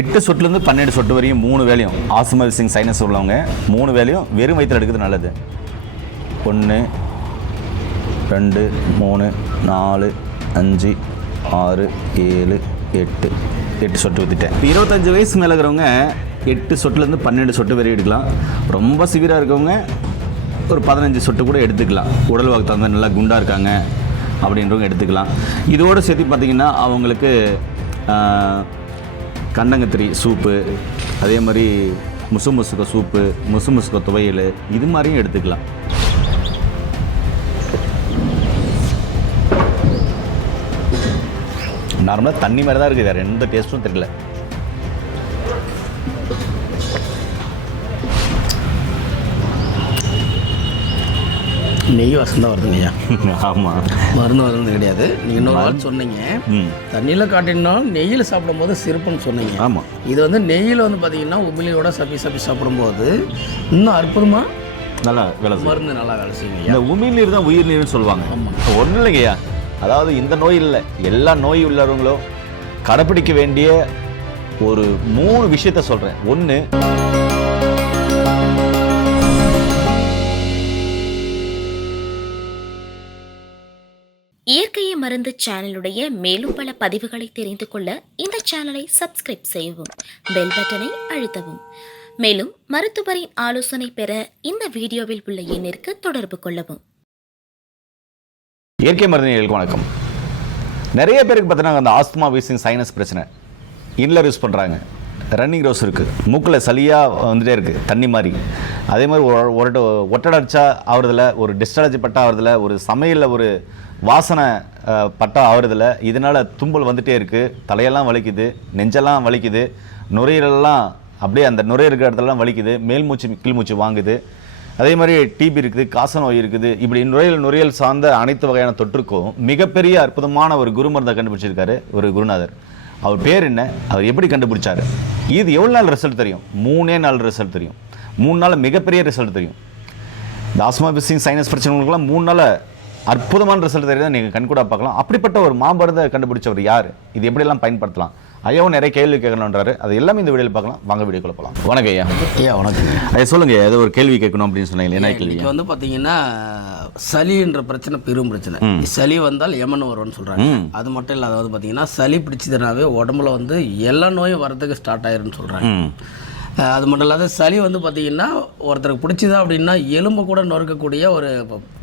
8 சொட்டுலேருந்து 12 சொட்டு வரையும் 3 வேலையும் ஆஸ்துமா விசிங் சைனஸ் உள்ளவங்க 3 வேலையும் வெறும் வயிற்றில் எடுக்கிறது நல்லது. 1 2 3 4 5 6 7 8 சொட்டு ஊற்றிட்டேன். 25 வயசு மேலே இருக்கிறவங்க 8 சொட்டுலேருந்து 12 சொட்டு வரையும் எடுக்கலாம். ரொம்ப சிவியராக இருக்கவங்க ஒரு 15 சொட்டு கூட எடுத்துக்கலாம். உடல் வாக்கு தகுந்த நல்லா குண்டாக இருக்காங்க அப்படின்றவங்க எடுத்துக்கலாம். இதோடு சேர்த்து பார்த்திங்கன்னா அவங்களுக்கு கண்டங்கத்திரி சூப்பு, அதே மாதிரி முசுமுசுக்க சூப்பு, முசுமுசுக்க துவையல், இது மாதிரியும் எடுத்துக்கலாம். நார்மலாக தண்ணி மாதிரி தான் இருக்குது, வேறு எந்த டேஸ்ட்டும் தெரியல. நெய் வாசம் தான் வருதுங்கய்யா. ஆமாம், மருந்து வருது கிடையாது. நீங்கள் இன்னொரு வாரம் சொன்னீங்க தண்ணியில் காட்டினாலும் நெய்யில் சாப்பிடும்போது சிறப்புன்னு சொன்னீங்க. ஆமாம், இது வந்து நெய்யில் வந்து பார்த்தீங்கன்னா உமிழியோட சப்பி சாப்பிடும்போது இன்னும் அற்புதமாக நல்லா வேலை மருந்து நல்லா வேலை செய்யுங்க. இந்த உமிழ்நீர் தான் உயிர் நீர்னு சொல்லுவாங்க. ஒன்றும் இல்லைங்கய்யா, அதாவது இந்த நோய் இல்லை, எல்லா நோய் உள்ளவங்களும் கடைப்பிடிக்க வேண்டிய ஒரு 3 விஷயத்த சொல்கிறேன். 1, இயற்கையை மருந்து சேனலுடைய மேலும் பல பதிவுகளை தெரிந்து கொள்ள இந்த சேனலை சப்ஸ்கிரைப் செய்யவும், பெல் பட்டனை அழுத்தவும். மேலும் மருத்துவரின் ஆலோசனை பெற இந்த வீடியோவில் உள்ள எண்ணிற்கு தொடர்பு கொள்ளவும். இயற்கை மருந்துகளுக்கு வணக்கம். நிறைய பேருக்கு பார்த்தீங்கன்னா அந்த ஆஸ்துமா வீசிங் சைனஸ் பிரச்சனை, இன்லர் யூஸ் பண்ணுறாங்க, ரன்னிங் ரோஸ் இருக்குது, மூக்கில் சளியாக வந்துகிட்டே இருக்குது தண்ணி மாதிரி, அதே மாதிரி ஒட்டடச்சா ஆகுறதில்ல, ஒரு டிஸ்சார்ஜ் பட்டா ஆகுறதில்ல, ஒரு சமையலில் ஒரு வாசனை பட்டா ஆகுறதில்ல, இதனால் தும்பல் வந்துகிட்டே இருக்குது, தலையெல்லாம் வலிக்குது, நெஞ்செல்லாம் வலிக்குது, நுரையீரலாம் அப்படியே அந்த நுரையீரல் இருக்கிற இடத்துலலாம் வலிக்குது, மேல் மூச்சு கீழ் மூச்சு வாங்குது, அதே மாதிரி டிபி இருக்குது, காச நோய் இருக்குது. இப்படி நுரையீரல் சார்ந்த அனைத்து வகையான தொற்றுக்கும் மிகப்பெரிய அற்புதமான ஒரு குருமருந்தை கண்டுபிடிச்சிருக்காரு ஒரு குருநாதர். அவர் பேர் என்ன, அவர் எப்படி கண்டுபிடிச்சாரு, இது எவ்வளோ நாள் ரிசல்ட் தெரியும்? 3 நாள் ரிசல்ட் தெரியும். 3 நாள் மிகப்பெரிய ரிசல்ட் தெரியும். இந்த ஆஸ்துமா விசிங் சைனஸ் பிரச்சனைகளுக்கெல்லாம் 3 நாள் அற்புதமான ரிசல்ட் தெரியும், நீங்கள் கண்கூட பார்க்கலாம். அப்படிப்பட்ட ஒரு மாமருந்தை கண்டுபிடிச்சவர் யார், இது எப்படியெல்லாம் பயன்படுத்தலாம், ஐயாவும் நிறைய கேள்வி கேட்கணுன்றாரு. அது எல்லாமே இந்த வீடியோவில் பார்க்கலாம். வாங்க வீடியோக்குள்ள போகலாம். வணக்கம் ஐயா. ஐயா வணக்கம் ஐயா, சொல்லுங்க, ஏதோ ஒரு கேள்வி கேட்கணும் அப்படின்னு சொன்னீங்க. என்ன கேள்வி? வந்து பார்த்தீங்கன்னா சளின்ற பிரச்சனை பெரும் பிரச்சனை. சளி வந்தால் யமன் வரும்னு சொல்கிறாங்க. அது மட்டும் இல்லை, அதாவது பார்த்தீங்கன்னா சளி பிடிச்சதுனாவே உடம்புல வந்து எல்லா நோயும் வரதுக்கு ஸ்டார்ட் ஆயிருன்னு சொல்கிறாங்க. அது மட்டும் இல்லாத சளி வந்து பார்த்திங்கன்னா ஒருத்தருக்கு பிடிச்சிதா அப்படின்னா எலும்பு கூட நொறுக்கக்கூடிய ஒரு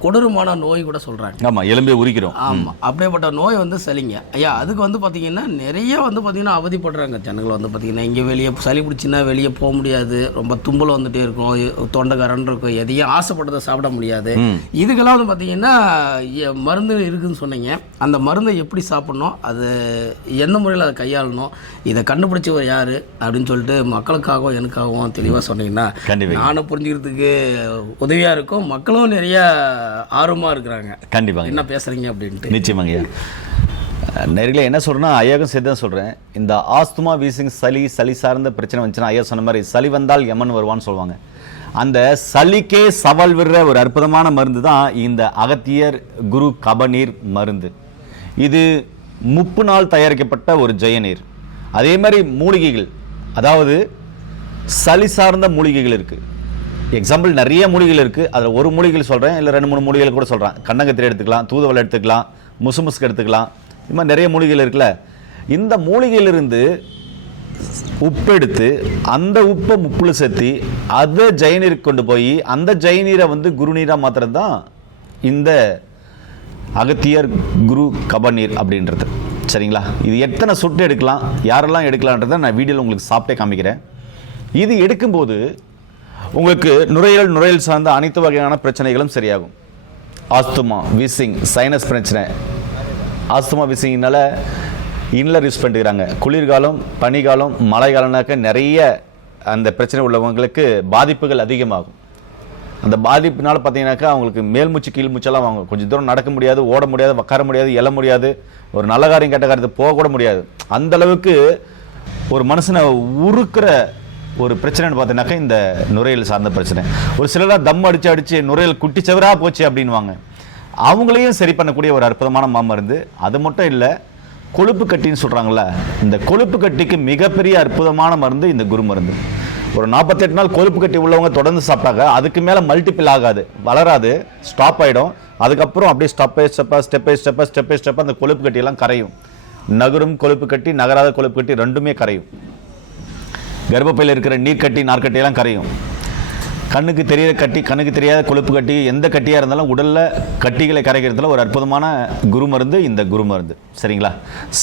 கொடூரமான நோய் கூட சொல்கிறாங்க. ஆமாம், எலும்பே உரிக்கிறோம். ஆமாம், அப்படியேப்பட்ட நோய் வந்து சளிங்க. ஐயா, அதுக்கு வந்து பார்த்திங்கன்னா நிறைய வந்து பார்த்திங்கன்னா அவதிப்படுறாங்க ஜனங்கள். வந்து பார்த்திங்கன்னா இங்கே வெளியே சளி பிடிச்சின்னா வெளியே போக முடியாது, ரொம்ப தும்பல் வந்துகிட்டே இருக்கும், தொண்டை கரண்டு இருக்கும், எதையும் ஆசைப்பட்டதை சாப்பிட முடியாது. இதுக்கெல்லாம் வந்து பார்த்திங்கன்னா மருந்து இருக்குதுன்னு சொன்னீங்க. அந்த மருந்தை எப்படி சாப்பிட்ணும், அது எந்த முறையில் அதை கையாளணும், இதை கண்டுபிடிச்சவர் யார் அப்படின்னு சொல்லிட்டு மக்களுக்காகவும் எனக்காகவும் தெளிவாக சொன்னீங்கன்னா நானும் புரிஞ்சுக்கிறதுக்கு உதவியாக இருக்கும், மக்களும் நிறைய ஆர்வமாக இருக்கிறாங்க. கண்டிப்பாக என்ன பேசுகிறீங்க அப்படின்ட்டு. நிச்சயமாங்க ஐயா. நேரில் என்ன சொல்கிறேன்னா, ஐயாவுக்கும் சேர்த்து தான் சொல்கிறேன். இந்த ஆஸ்துமா வீசிங் சளி சார்ந்த பிரச்சனை வந்துச்சுன்னா ஐயா சொன்ன மாதிரி சளி வந்தால் யமன் வருவான்னு சொல்லுவாங்க. அந்த சளிக்கே சவால் விடுற ஒரு அற்புதமான மருந்து தான் இந்த அகத்தியர் குரு கபநீர் மருந்து. இது 30 நாள் தயாரிக்கப்பட்ட ஒரு ஜெயநீர். அதே மாதிரி மூலிகைகள், அதாவது சளி சார்ந்த மூலிகைகள் இருக்குது. எக்ஸாம்பிள் நிறைய மூலிகைகள் இருக்குது, அதில் ஒரு மூலிகைகள் சொல்கிறேன், இல்லை 2-3 மூலிகைகள் கூட சொல்கிறேன். கண்டங்கத்திரி எடுத்துக்கலாம், தூதுவளை எடுத்துக்கலாம், முசுமுசுக்கு எடுத்துக்கலாம், இது மாதிரி நிறைய மூலிகைகள் இருக்குல்ல. இந்த மூலிகையிலிருந்து உப்பு எடுத்து அந்த உப்பை முப்புல சேர்த்து அதை ஜெயநீருக்கு கொண்டு போய் அந்த ஜெயநீரை வந்து குருநீராக மாத்திரம் தான் இந்த அகத்தியர் குரு கபநீர் அப்படின்றது. சரிங்களா? இது எத்தனை சொட்டு எடுக்கலாம், யாரெல்லாம் எடுக்கலான்றதை நான் வீடியோவில் உங்களுக்கு சாப்பிட்டே காமிக்கிறேன். இது எடுக்கும்போது உங்களுக்கு நுரையீரல் சார்ந்த அனைத்து வகையான பிரச்சனைகளும் சரியாகும். ஆஸ்துமா வீசிங் சைனஸ் பிரச்சனை, ஆஸ்துமா வீசிங்னால இன்லர் யூஸ் பண்ணிக்கிறாங்க. குளிர்காலம், பனிகாலம், மழை காலம்னாக்க நிறைய அந்த பிரச்சனை உள்ளவங்களுக்கு பாதிப்புகள் அதிகமாகும். அந்த பாதிப்புனால பார்த்தீங்கன்னாக்கா அவங்களுக்கு மேல் மூச்சு கீழ் மூச்செல்லாம் வாங்க, கொஞ்சம் தூரம் நடக்க முடியாது, ஓட முடியாது, உட்கார முடியாது, எழ முடியாது, ஒரு நல்ல காரியம் கெட்ட காரியத்தை போக கூட முடியாது. அந்த அளவுக்கு ஒரு மனுஷனை உருக்குற ஒரு பிரச்சனைன்னு பார்த்தீங்கன்னாக்கா இந்த நுரையீரல் சார்ந்த பிரச்சனை. ஒரு சிலராக தம் அடித்து நுரையீரல் குட்டி செவராக போச்சு அப்படின்வாங்க. அவங்களையும் சரி பண்ணக்கூடிய ஒரு அற்புதமான மாமருந்து. அது மட்டும் இல்லை, கொழுப்பு கட்டின்னு சொல்கிறாங்களே, இந்த கொழுப்பு கட்டிக்கு மிகப்பெரிய அற்புதமான மருந்து இந்த குரு மருந்து. ஒரு 48 நாள் கொழுப்பு கட்டி உள்ளவங்க தொடர்ந்து சாப்பிட்டாங்க, அதுக்கு மேலே மல்டிபிள் ஆகாது, வளராது, ஸ்டாப் ஆகிடும். அதுக்கப்புறம் அப்படியே ஸ்டெப் பை ஸ்டெப்பாக அந்த கொழுப்பு கட்டியெல்லாம் கரையும். நகரும் கொழுப்பு கட்டி, நகராத கொழுப்பு கட்டி ரெண்டுமே கரையும். கர்ப்பப்பையில் இருக்கிற நீர்க்கட்டி, நார்க்கட்டியெல்லாம் கரையும். கண்ணுக்கு தெரியாத கட்டி, கண்ணுக்கு தெரியாத கொழுப்பு கட்டி, எந்த கட்டியாக இருந்தாலும் உடலில் கட்டிகளை கரைக்கிறதுல ஒரு அற்புதமான குரு மருந்து இந்த குரு மருந்து. சரிங்களா?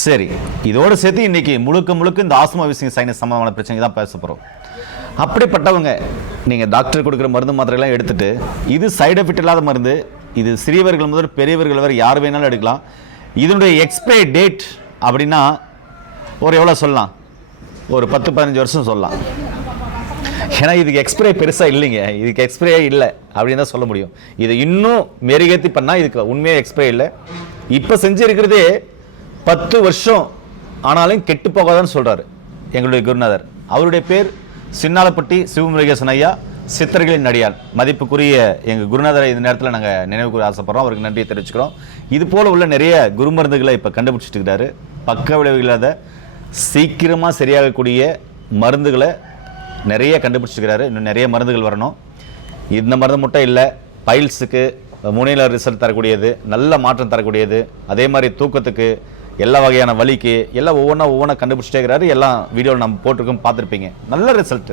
சரி, இதோடு சேர்த்து இன்றைக்கி முழுக்க இந்த ஆஸ்துமா வீசிங் சைனஸ் சம்பந்தமான பிரச்சனை தான் பேச போகிறோம். அப்படிப்பட்டவங்க நீங்கள் டாக்டர் கொடுக்குற மருந்து மாத்திரைலாம் எடுத்துகிட்டு, இது சைடு எஃபெக்ட் இல்லாத மருந்து, இது சிறியவர்கள் முதல் பெரியவர்கள் வரை யார் வேணாலும் எடுக்கலாம். இதனுடைய எக்ஸ்பைரி டேட் அப்படின்னா ஒரு எவ்வளோ சொல்லலாம், ஒரு 10-15 வருஷம் சொல்லலாம். ஏன்னா இதுக்கு எக்ஸ்பிரே பெருசாக இல்லைங்க, இதுக்கு எக்ஸ்பிரே இல்லை அப்படின்னு தான் சொல்ல முடியும். இதை இன்னும் மெருகேற்றி பண்ணால் இதுக்கு உண்மையாக எக்ஸ்பிரே இல்லை. இப்போ செஞ்சுருக்கிறதே 10 வருஷம் ஆனாலும் கெட்டு போகாதான்னு சொல்கிறாரு எங்களுடைய குருநாதர். அவருடைய பேர் சின்னாலப்பட்டி சிவமுருகேசன் ஐயா, சித்தர்களின் நடிகார். மதிப்புக்குரிய எங்கள் குருநாதரை இந்த நேரத்தில் நாங்கள் நினைவு கூற ஆசைப்படுறோம், அவருக்கு நன்றியை தெரிவிச்சுக்கிறோம். இது போல் உள்ள நிறைய குருமருந்துகளை இப்போ கண்டுபிடிச்சிட்டு இருக்கிறாரு. பக்க விளைவுகளாத சீக்கிரமாக சரியாகக்கூடிய மருந்துகளை நிறைய கண்டுபிடிச்சிருக்கிறாரு. இன்னும் நிறைய மருந்துகள் வரணும். இந்த மருந்து மட்டும் இல்லை, பைல்ஸுக்கு முனையில் ரிசல்ட் தரக்கூடியது, நல்ல மாற்றம் தரக்கூடியது, அதே மாதிரி தூக்கத்துக்கு, எல்லா வகையான வலிக்கு எல்லாம் ஒவ்வொன்றா கண்டுபிடிச்சிட்டே இருக்கிறாரு. எல்லாம் வீடியோவில் நம்ம போட்டிருக்கோம், பார்த்துருப்பீங்க. நல்ல ரிசல்ட்.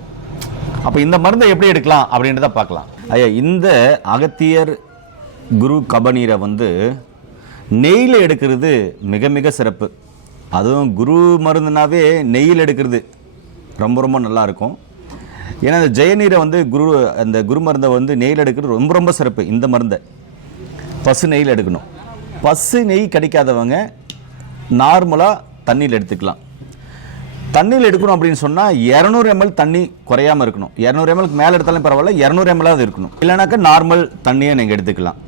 அப்போ இந்த மருந்தை எப்படி எடுக்கலாம் அப்படின்றத பார்க்கலாம். ஐயா, இந்த அகத்தியர் குரு கபநீரை நெய்யில் எடுக்கிறது மிக மிக சிறப்பு. அதுவும் குரு மருந்துனாவே நெய்யில் எடுக்கிறது ரொம்ப நல்லாயிருக்கும். ஏன்னா அந்த ஜெயநீரை அந்த குரு மருந்தை நெய்யில் எடுக்கிறது ரொம்ப சிறப்பு. இந்த மருந்தை பசு நெய்யில் எடுக்கணும். பசு நெய் கிடைக்காதவங்க நார்மலாக தண்ணியில் எடுத்துக்கலாம். தண்ணியில் எடுக்கணும் அப்படின்னு சொன்னால் 200 ml தண்ணி குறையாமல் இருக்கணும். 200 ml மேலே எடுத்தாலும் பரவாயில்ல, 200 ml அது இருக்கணும். இல்லைனாக்கா நார்மல் தண்ணியை நீங்கள் எடுத்துக்கலாம்.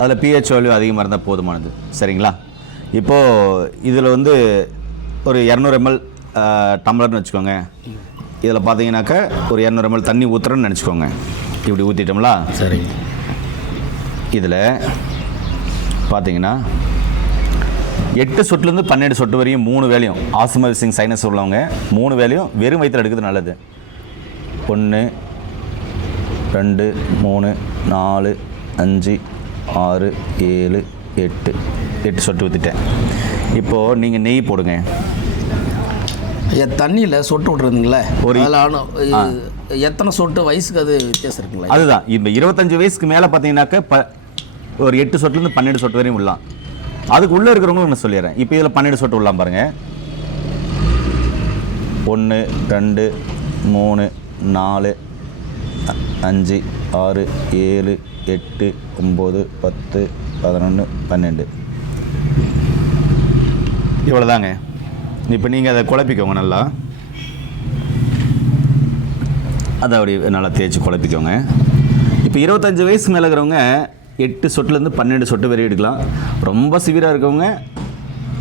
அதில் pH வேல்யூ அதிகமாக இருந்தால் போதுமானது. சரிங்களா? இப்போது இதில் ஒரு 200 ml டம்ளர்னு வச்சுக்கோங்க. இதில் பார்த்தீங்கன்னாக்கா ஒரு 200 ml தண்ணி ஊற்றுறோன்னு நினச்சிக்கோங்க. இப்படி ஊற்றிட்டோம்லா? சரி. இதில் பார்த்தீங்கன்னா 8 சொட்டுலேருந்து 12 சொட்டு வரையும் 3 வேலையும் ஆஸ்துமா வீசிங் சைனஸ் உள்ளவங்க 3 வேலையும் வெறும் வயிற்றில் எடுக்கிறது நல்லது. 1 2 3 4 5 6 7 8 சொட்டு ஊற்றிட்டேன். இப்போது நீங்கள் நெய் போடுங்க. தண்ணியில் சொட்டு விட்றதுங்களே, ஒரு எத்தனை சொட்டு வயசுக்கு அது வித்தியாசம் இருக்குங்களா? அதுதான், இப்போ 25 வயசுக்கு மேலே பார்த்தீங்கன்னாக்கா ஒரு 8 சொட்டுலேருந்து 12 சொட்டு வரையும் விடலாம். அதுக்கு உள்ளே இருக்கிறவங்களும் நான் சொல்லிடுறேன். இப்போ இதில் 12 சொட்டு விடலாம் பாருங்கள். 1 2 3 4 5 6 7 8 9 10 11 12 இவ்வளோதாங்க. இப்போ நீங்கள் அதை குழப்பிக்கோங்க. நல்லா அதை அப்படி நல்லா தேய்ச்சி குழப்பிக்கோங்க. இப்போ 25 வயசு மேலே இருக்கிறவங்க 8 சொட்டுலேருந்து 12 சொட்டு வரை எடுக்கலாம். ரொம்ப சிவியராக இருக்கவங்க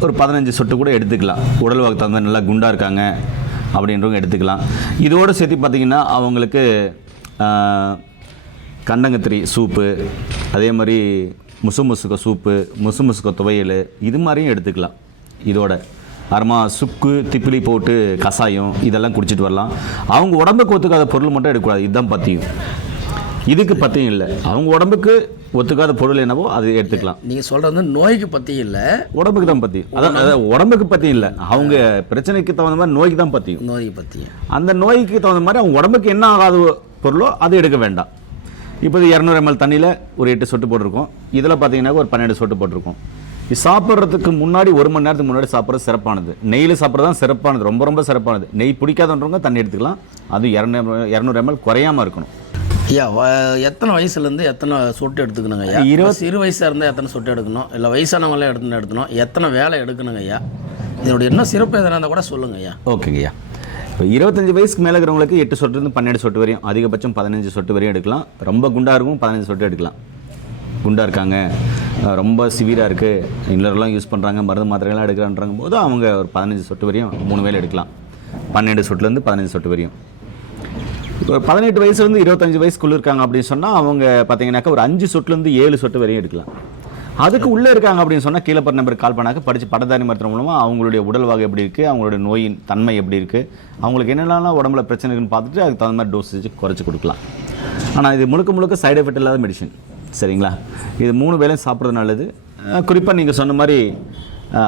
ஒரு 15 சொட்டு கூட எடுத்துக்கலாம். உடல் வாக்கு தகுந்த நல்லா குண்டாக இருக்காங்க அப்படின்றவங்க எடுத்துக்கலாம். இதோடு சேர்த்து பார்த்திங்கன்னா அவங்களுக்கு கண்டங்கத்திரி சூப்பு, அதே மாதிரி முசுமுசுக்க சூப்பு, முசுமுசுக்க துவையல், இது மாதிரியும் எடுத்துக்கலாம். இதோட அப்புறமா சுக்கு திப்பிலி போட்டு கஷாயம் இதெல்லாம் குடிச்சிட்டு வரலாம். அவங்க உடம்புக்கு ஒத்துக்காத பொருள் மட்டும் எடுக்கக்கூடாது. இதுதான் பத்தியும். இதுக்கு பத்தியும் இல்லை, அவங்க உடம்புக்கு ஒத்துக்காத பொருள் என்னவோ அது எடுத்துக்கலாம். நீங்கள் சொல்கிறது நோய்க்கு பற்றி இல்லை, உடம்புக்கு தான் பற்றி. அதான் உடம்புக்கு பற்றி இல்லை, அவங்க பிரச்சனைக்கு தகுந்த மாதிரி நோய்க்கு தான் பற்றியும். நோய்க்கு பற்றி அந்த நோய்க்கு தகுந்த மாதிரி அவங்க உடம்புக்கு என்ன ஆகாத பொருளோ அது எடுக்க வேண்டாம். இப்போ 200 ml தண்ணியில் ஒரு 8 சொட்டு போட்டிருக்கோம். இதில் பார்த்தீங்கன்னா ஒரு 12 சொட்டு போட்டிருக்கோம். இது சாப்பிட்றதுக்கு முன்னாடி 1 மணி நேரத்துக்கு முன்னாடி சாப்பிட்றது சிறப்பானது. நெய்யில் சாப்பிட்றது தான் சிறப்பானது, ரொம்ப சிறப்பானது. நெய் பிடிக்காதன்றவங்க தண்ணி எடுத்துக்கலாம். அது 200 ml குறையாமல் இருக்கணும். ஐயா, எத்தனை வயசுலேருந்து எத்தனை சொட்டு எடுத்துக்கணுங்க ஐயா? சிறு வயசாக இருந்தால் எத்தனை சொட்டு எடுக்கணும், இல்லை வயசானவங்களே எடுக்கணும், எத்தனை வேலை எடுக்கணுங்க ஐயா? இதனுடைய என்ன சிறப்பு எதனா இருந்தால் கூட சொல்லுங்கள் ஐயா. ஓகேங்க ஐயா. இப்போ 25 வயசுக்கு மேலே இருக்கிறவங்களுக்கு 8 சொட்டுலேருந்து 12 சொட்டு வரையும், அதிகபட்சம் 15 சொட்டு வரையும் எடுக்கலாம். ரொம்ப குண்டாக இருக்கும் 15 சொட்டு எடுக்கலாம். குண்டாக இருக்காங்க, ரொம்ப சிவியராக இருக்குது, இன்னரெல்லாம் யூஸ் பண்ணுறாங்க, மருந்து மாத்திரைகள்லாம் எடுக்கிறான்றாங்க போது அவங்க ஒரு 15 சொட்டு வரையும் 3 வேலை எடுக்கலாம். 12 சொட்டுலேருந்து 15 சொட்டு வரையும். ஒரு 18 வயசுலேருந்து 25 வயசுக்குள்ளே இருக்காங்க அப்படின்னு சொன்னால் அவங்க பார்த்தீங்கன்னாக்கா ஒரு 5 சொட்டுலேருந்து 7 சொட்டு வரையும் எடுக்கலாம். அதுக்கு உள்ளே இருக்காங்க அப்படின்னு சொன்னால் கீழே பர் நம்பருக்கு கால் பண்ணாக்க படித்து பட்டதாரி மருத்துவம் மூலமாக அவங்களுடைய உடல் வகை எப்படி இருக்குது, அவங்களுடைய நோயின் தன்மை எப்படி இருக்குது, அவங்களுக்கு என்னென்னலாம் உடம்புல பிரச்சனை இருக்குன்னு பார்த்துட்டு அதுக்கு தகுந்த மாதிரி டோசேஜ் குறைச்சி கொடுக்கலாம். ஆனால் இது முழுக்க சைடு எஃபெக்ட் இல்லாத மெடிசன். சரிங்களா? இது 3 வேளையும் சாப்பிட்றது நல்லது. குறிப்பாக நீங்கள் சொன்ன மாதிரி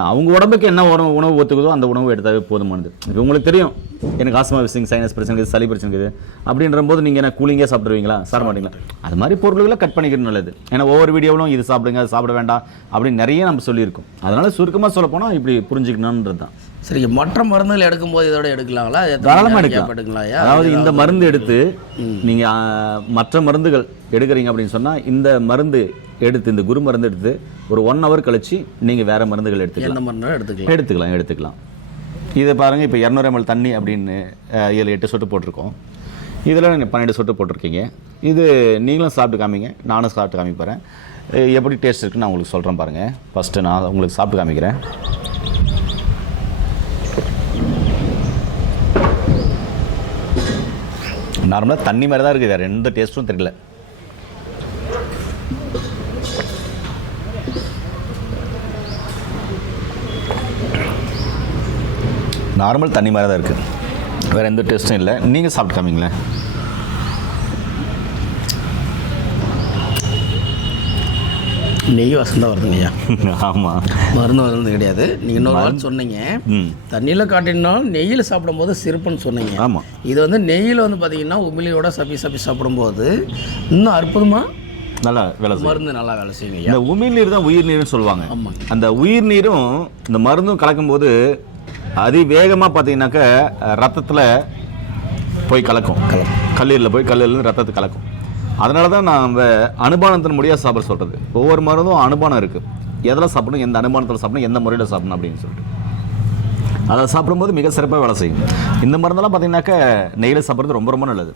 அவங்க உடம்புக்கு என்ன உணவு ஒத்துக்குதோ அந்த உணவு எடுத்தாவே போதுமானது. இப்போ உங்களுக்கு தெரியும் எனக்கு ஆஸ்மா விசிங் சைனஸ் பிரச்சனை இருக்குது, சளி பிரச்சனை இருக்குது அப்படின்ற போது நீங்கள் என்ன கூலிங்காக சாப்பிடுவீங்களா? சாப்பிட மாட்டீங்களா? அது மாதிரி பொருள்களை கட் பண்ணிக்கிறது நல்லது. ஏன்னா ஒவ்வொரு வீடியோவிலும் இது சாப்பிடுங்க அது சாப்பிட வேண்டாம் அப்படின்னு நிறைய நம்ம சொல்லியிருக்கோம். அதனால் சுருக்கமாக சொல்ல போனால் இப்படி புரிஞ்சுக்கணுன்றது தான். சரி, மற்ற மருந்துகள் எடுக்கும்போது இதோட எடுக்கலாங்களா? தாராளமாக எடுக்கலாம். அதாவது இந்த மருந்து எடுத்து நீங்கள் மற்ற மருந்துகள் எடுக்கிறீங்க அப்படின்னு சொன்னால் இந்த மருந்து எடுத்து இந்த குரு மருந்து எடுத்து ஒரு 1 hour கழிச்சு நீங்கள் வேறு மருந்துகள் எடுத்துக்கலாம். இதை பாருங்கள், இப்போ 200 ml தண்ணி அப்படின்னு 7-8 சொட்டு போட்டிருக்கோம். இதில் 12 சொட்டு போட்டிருக்கீங்க. இது நீங்களும் சாப்பிட்டு காமிங்க, நானும் சாப்பிட்டு காமிப்பறேன். எப்படி டேஸ்ட் இருக்குன்னு நான் உங்களுக்கு சொல்கிறேன் பாருங்கள். ஃபஸ்ட்டு நான் உங்களுக்கு சாப்பிட்டு காமிக்கிறேன். நார்மலாக தண்ணி மாதிரி தான் இருக்குது, வேறு எந்த டேஸ்ட்டும் தெரியல. நார்மல் தண்ணி மாதிரி தான் இருக்குது, வேறு எந்த டேஸ்ட்டும் இல்லை. நீங்கள் சாப்பிட்டு காமிங்களேன். நெய் வாசம் தான் வருதுங்க ஐயா. ஆமாம், மருந்து வருது கிடையாது. நீங்கள் இன்னொரு நாள் சொன்னீங்க தண்ணியில் காட்டினாலும் நெய்யில் சாப்பிடும்போது சிறப்புன்னு சொன்னீங்க. ஆமாம், இது வந்து நெய்யில் வந்து பார்த்தீங்கன்னா உமிழியோட சப்பி சாப்பிடும்போது இன்னும் அற்புதமாக நல்லா வேலை மருந்து நல்லா வேலை செய்யுங்க. இந்த உமிழ்நீர் தான் உயிர் நீர்னு சொல்லுவாங்க. ஆமாம், அந்த உயிர் நீரும் இந்த மருந்தும் கலக்கும்போது அதிவேகமாக பார்த்தீங்கன்னாக்க ரத்தத்தில் போய் கலக்கும். கல்லீரலில் போய் கல்லீரல் ரத்தத்தை கலக்கும். அதனால தான் நம்ம அனுபானத்தின் முடியாக சாப்பிட சொல்கிறது. ஒவ்வொரு மருந்தும் அனுபானம் இருக்குது. எதில் சாப்பிடணும், எந்த அனுபானத்தில் சாப்பிடணும், எந்த முறையில் சாப்பிடணும் அப்படின்னு சொல்லிட்டு அதை சாப்பிடும்போது மிக சிறப்பாக வேலை செய்யும். இந்த மருந்தெல்லாம் பார்த்தீங்கன்னாக்க நெய்யில் சாப்பிட்றது ரொம்ப ரொம்ப நல்லது.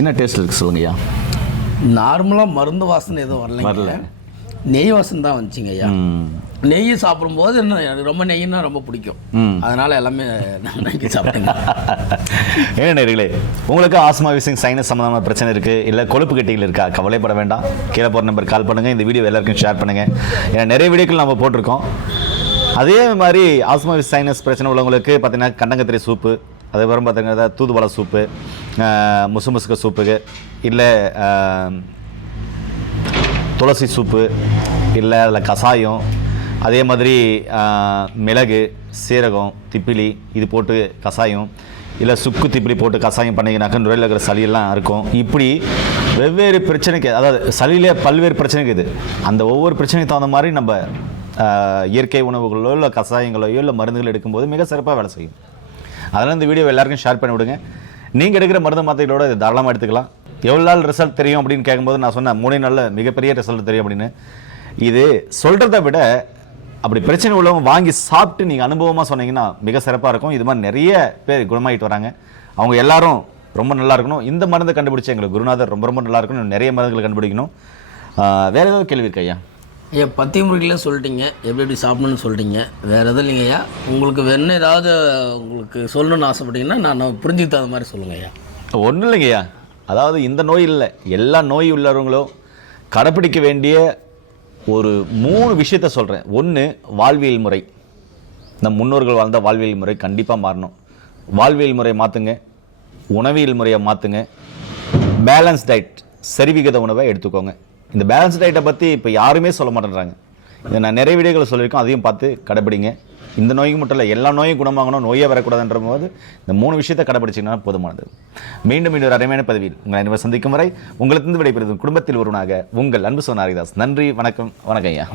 என்ன டேஸ்ட் இருக்குது சொல்லுங்கய்யா? நார்மலாக மருந்து வாசனை எதுவும் வரல, நெய் வாசனை தான் வந்துச்சுங்க ஐயா. நெய் சாப்பிடும்போது என்ன ரொம்ப நெய்னா ரொம்ப பிடிக்கும். அதனால எல்லாமே நெய் சாப்பிட்டேங்க. ஏன் நேயர்களே, உங்களுக்கு ஆஸ்மா விசிங் சைனஸ் சம்மந்தமான பிரச்சனை இருக்குது, இல்லை கொழுப்பு கட்டிகள் இருக்கா? கவலைப்பட வேண்டாம். கீழே போகிற நம்பர் கால் பண்ணுங்கள். இந்த வீடியோ எல்லாருக்கும் ஷேர் பண்ணுங்கள். ஏன்னா நிறைய வீடியோக்கள் நம்ம போட்டிருக்கோம். அதே மாதிரி ஆஸ்மா விசிங் சைனஸ் பிரச்சனை உள்ளவங்களுக்கு பார்த்தீங்கன்னா கண்டங்கத்திரி சூப்பு, அதுக்கப்புறம் பார்த்தீங்கன்னா தூதுவளை சூப்பு, முசுமுசுக்க சூப்புக்கு, இல்லை துளசி சூப்பு, இல்லை அதில் கஷாயம், அதே மாதிரி மிளகு, சீரகம், திப்பிலி இது போட்டு கஷாயம், இல்லை சுக்கு திப்பிலி போட்டு கஷாயம் பண்ணிங்கனாக்கா நுரையில் இருக்கிற சளியெல்லாம் இருக்கும். இப்படி வெவ்வேறு பிரச்சனைக்கு, அதாவது சளியிலே பல்வேறு பிரச்சனைக்கு இது அந்த ஒவ்வொரு பிரச்சனைக்கு தகுந்த மாதிரி நம்ம இயற்கை உணவுகளோ இல்லை கஷாயங்களையோ இல்லை மருந்துகள் எடுக்கும்போது மிக சிறப்பாக வேலை செய்யும். அதனால் இந்த வீடியோ எல்லாருக்கும் ஷேர் பண்ணி விடுங்க. நீங்கள் எடுக்கிற மருந்து மாத்திரைகளோட இது தாராளமாக எடுத்துக்கலாம். எவ்வளோ நாள் ரிசல்ட் தெரியும் அப்படின்னு கேட்கும்போது நான் சொன்னேன் 3 நாளில் மிகப்பெரிய ரிசல்ட் தெரியும் அப்படின்னு. இது சொல்கிறத விட அப்படி பிரச்சனை உள்ளவங்க வாங்கி சாப்பிட்டு நீங்கள் அனுபவமாக சொன்னீங்கன்னா மிக சிறப்பாக இருக்கும். இது மாதிரி நிறைய பேர் குணமாகிட்டு வராங்க. அவங்க எல்லாரும் ரொம்ப நல்லா இருக்கணும். இந்த மருந்தை கண்டுபிடிச்சி எங்களுக்கு குருநாதர் ரொம்ப ரொம்ப நல்லா இருக்கணும். நிறைய மருந்துகளை கண்டுபிடிக்கணும். வேறு ஏதாவது கேள்வி இருக்கா ஐயா? ஐயா, பத்திய முறையில் சொல்லிட்டீங்க, எப்படி சாப்பிடணும்னு சொல்லிட்டீங்க. வேறு எதுவும் இல்லைங்க ஐயா. உங்களுக்கு வேணும் ஏதாவது உங்களுக்கு சொல்லணும்னு ஆசைப்பட்டீங்கன்னா நான் புரிஞ்சுக்கு தகுந்த மாதிரி சொல்லுங்கள் ஐயா. ஒன்றும் இல்லைங்க ஐயா. அதாவது இந்த நோய் இல்லை, எல்லா நோய் உள்ளவங்களும் கடைப்பிடிக்க வேண்டிய ஒரு 3 விஷயத்த சொல்கிறேன். 1, வாழ்வியல் முறை. நம் முன்னோர்கள் வாழ்ந்த வாழ்வியல் முறை கண்டிப்பாக மாறணும். வாழ்வியல் முறையை மாற்றுங்க, உணவியல் முறையை மாற்றுங்க, பேலன்ஸ் டயட் சரிவிகித உணவை எடுத்துக்கோங்க. இந்த பேலன்ஸ் டயட்டை பற்றி இப்போ யாருமே சொல்ல மாட்டேன்றாங்க. இதை நான் நிறைய வீடியோக்களை சொல்லியிருக்கோம், அதையும் பார்த்து கடைப்பிடிங்க. இந்த நோய்க்கு மட்டும் இல்லை, எல்லா நோயும் குணமாகணும், நோயே வரக்கூடாதுன்ற போது இந்த 3 விஷயத்தை கடைப்பிடிச்சிங்கன்னா போதுமானது. மீண்டும் ஒரு அருமையான பதிவில் உங்களை அனைவரும் சந்திக்கும் வரை உங்களுக்கு விடைபெறும் குடும்பத்தில் ஒருவனாக உங்கள் அன்பு சோனாரிதாஸ். நன்றி, வணக்கம். வணக்கம் ஐயா.